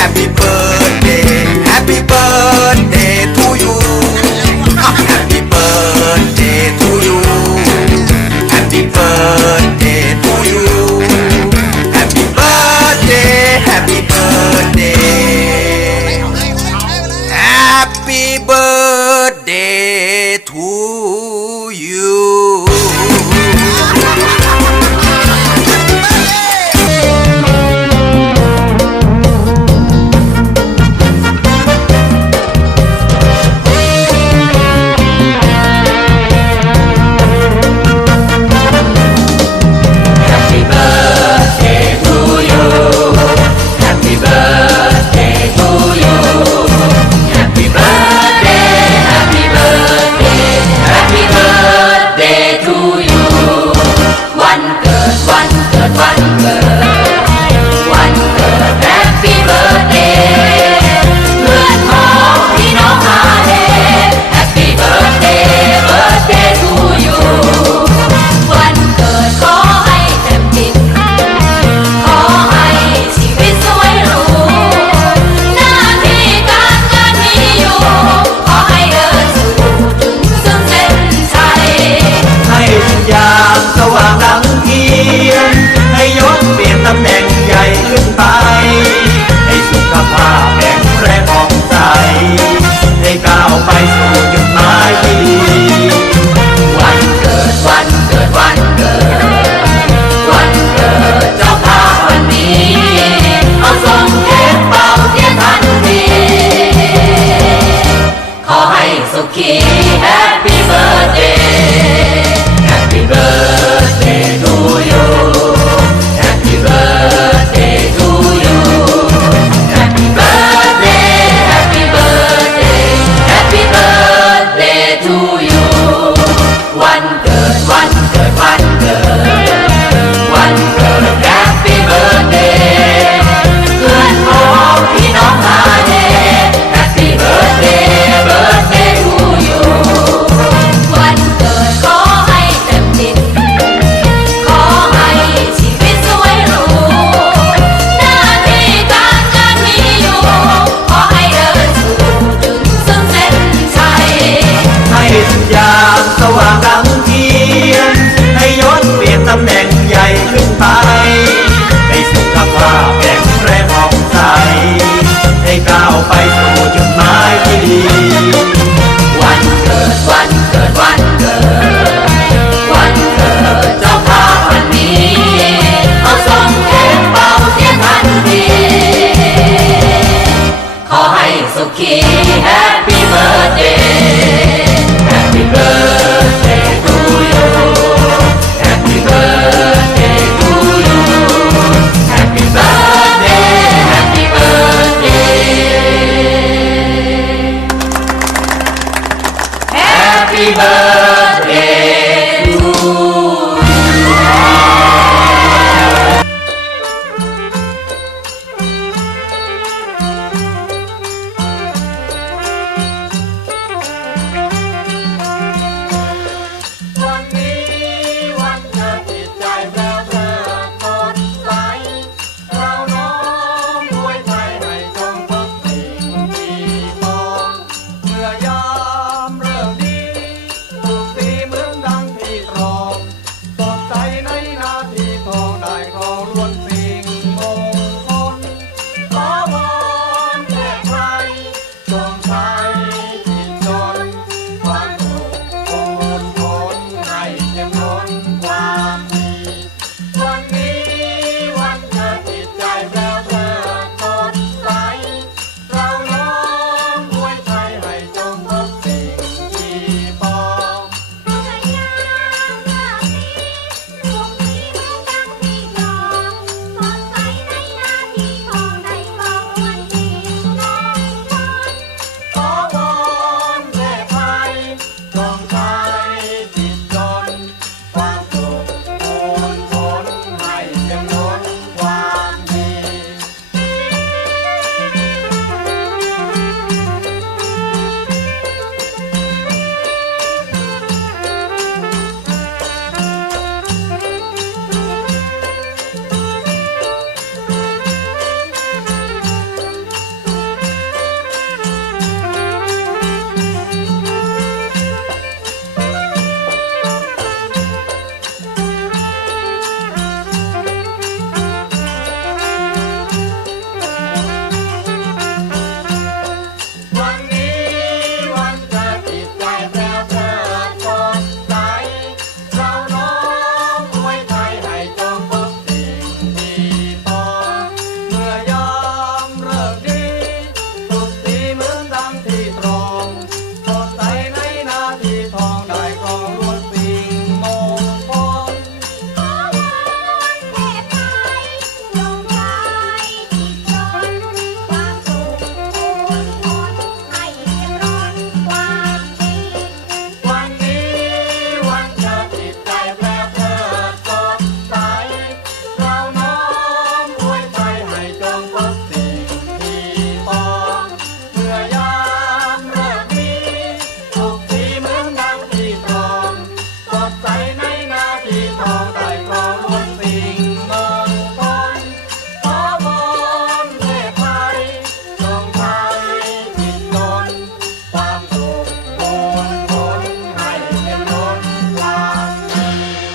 happy